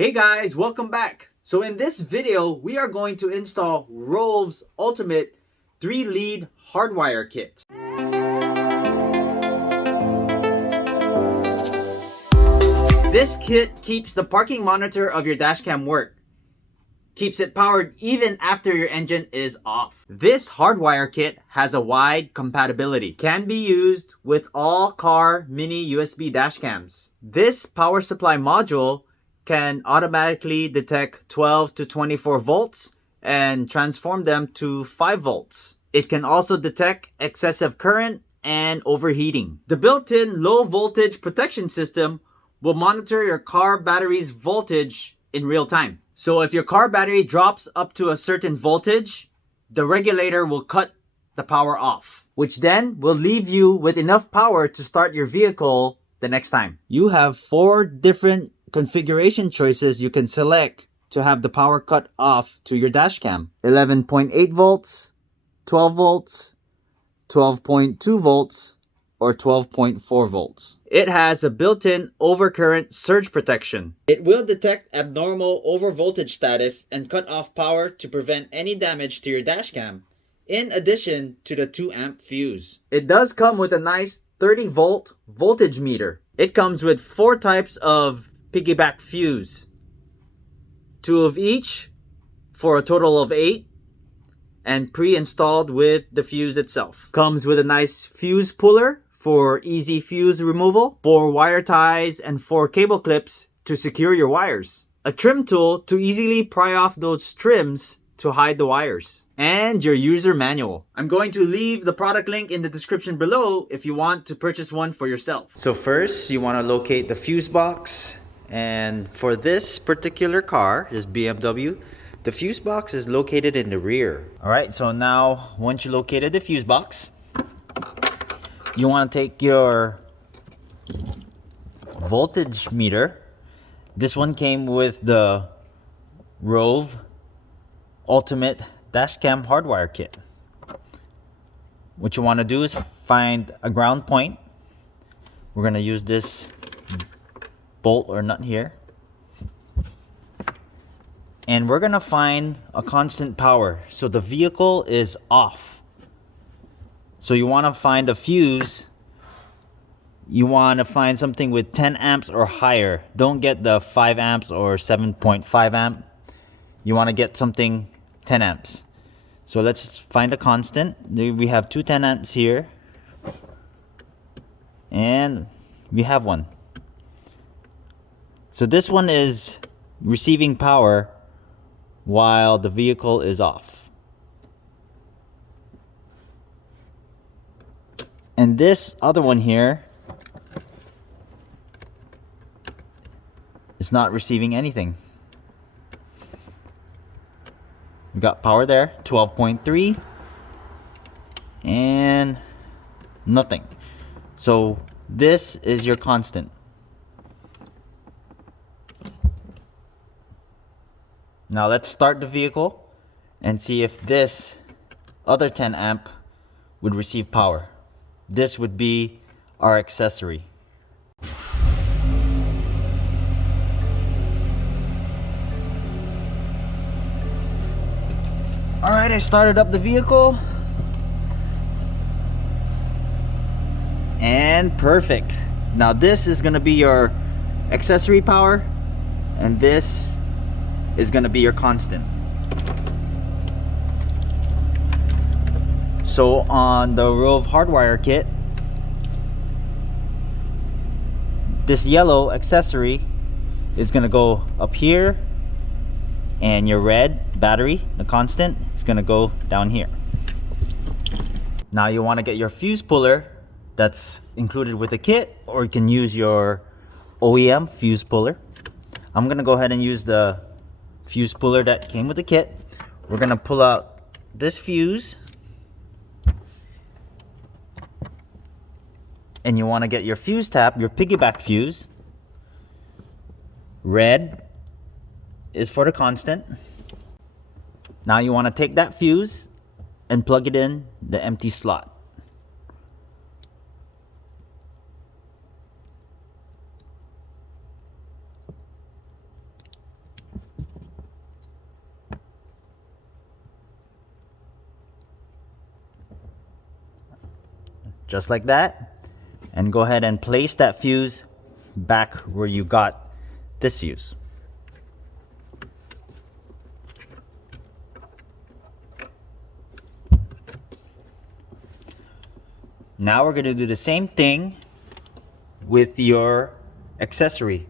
Hey guys, welcome back. So in this video, we are going to install Rove's ultimate 3-lead hardwire kit. This kit keeps the parking monitor of your dashcam work. Keeps it powered even after your engine is off. This hardwire kit has a wide compatibility. Can be used with all car mini USB dashcams. This power supply module can automatically detect 12 to 24 volts and transform them to 5 volts. It can also detect excessive current and overheating. The built-in low voltage protection system will monitor your car battery's voltage in real time. So if your car battery drops up to a certain voltage, the regulator will cut the power off, which then will leave you with enough power to start your vehicle the next time. You have 4 different configuration choices you can select to have the power cut off to your dashcam. 11.8 volts, 12 volts, 12.2 volts, or 12.4 volts. It has a built-in overcurrent surge protection. It will detect abnormal overvoltage status and cut off power to prevent any damage to your dashcam, in addition to the 2 amp fuse. It does come with a nice 30 volt voltage meter. It comes with 4 types of piggyback fuse, 2 of each for a total of 8, and pre-installed with the fuse itself. Comes with a nice fuse puller for easy fuse removal, 4 wire ties, and 4 cable clips to secure your wires. A trim tool to easily pry off those trims to hide the wires. And your user manual. I'm going to leave the product link in the description below if you want to purchase one for yourself. So first, you want to locate the fuse box. And for this particular car, this BMW, the fuse box is located in the rear. Alright, so now once you located the fuse box, you want to take your voltage meter. This one came with the Rove Ultimate Dashcam Hardwire Kit. What you want to do is find a ground point. We're going to use this bolt or nut here. And we're going to find a constant power. So the vehicle is off. So you want to find a fuse. You want to find something with 10 amps or higher. Don't get the 5 amps or 7.5 amp. You want to get something 10 amps. So let's find a constant. We have 2 10 amps here. And we have one. So this one is receiving power while the vehicle is off. And this other one here is not receiving anything. We got power there, 12.3, and nothing. So this is your constant. Now let's start the vehicle and see if this other 10 amp would receive power. This would be our accessory. Alright, I started up the vehicle. And perfect. Now this is going to be your accessory power. And this is going to be your constant. So on the Rove Hardwire kit, this yellow accessory is going to go up here, and your red battery, the constant, is going to go down here. Now you want to get your fuse puller that's included with the kit, or you can use your OEM fuse puller. I'm going to go ahead and use the fuse puller that came with the kit. We're going to pull out this fuse. And you want to get your fuse tab, your piggyback fuse. Red is for the constant. Now you want to take that fuse and plug it in the empty slot. just like that, and go ahead and place that fuse back where you got this fuse. Now we're going to do the same thing with your accessory.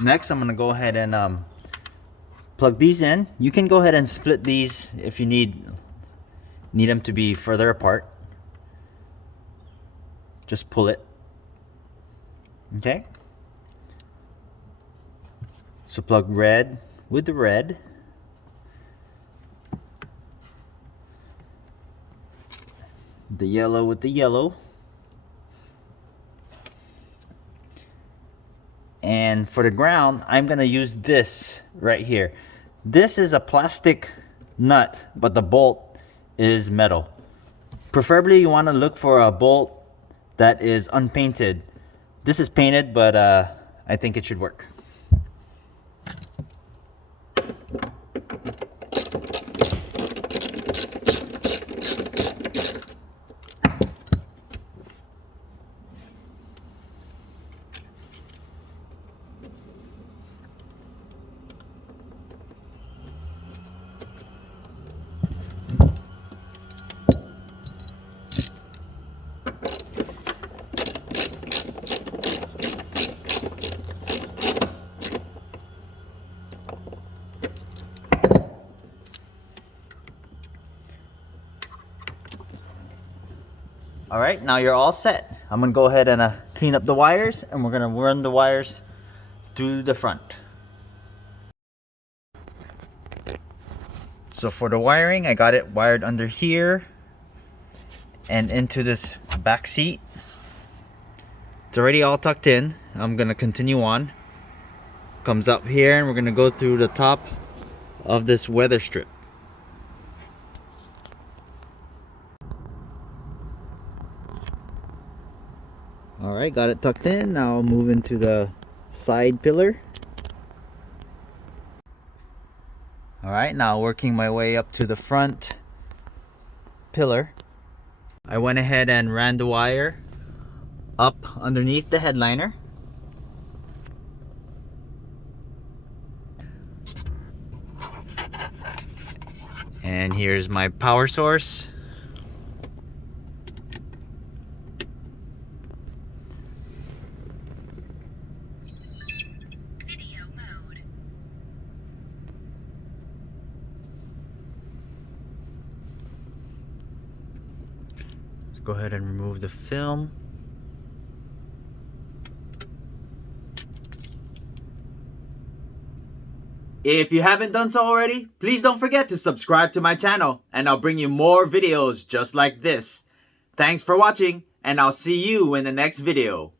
Next, I'm going to go ahead and plug these in. You can go ahead and split these if you need them to be further apart. Just pull it. Okay. So plug red with the red. The yellow with the yellow. And for the ground, I'm gonna use this right here. This is a plastic nut, but the bolt is metal. Preferably you wanna look for a bolt that is unpainted. This is painted, but I think it should work. All right, now you're all set. I'm gonna go ahead and clean up the wires, and we're gonna run the wires through the front. So for the wiring, I got it wired under here and into this back seat. It's already all tucked in. I'm gonna continue on. Comes up here, and we're gonna go through the top of this weather strip. All right, got it tucked in. Now I'll move into the side pillar. All right, now working my way up to the front pillar. I went ahead and ran the wire up underneath the headliner. And here's my power source. Video mode. Let's go ahead and remove the film. If you haven't done so already, please don't forget to subscribe to my channel, and I'll bring you more videos just like this. Thanks for watching, and I'll see you in the next video.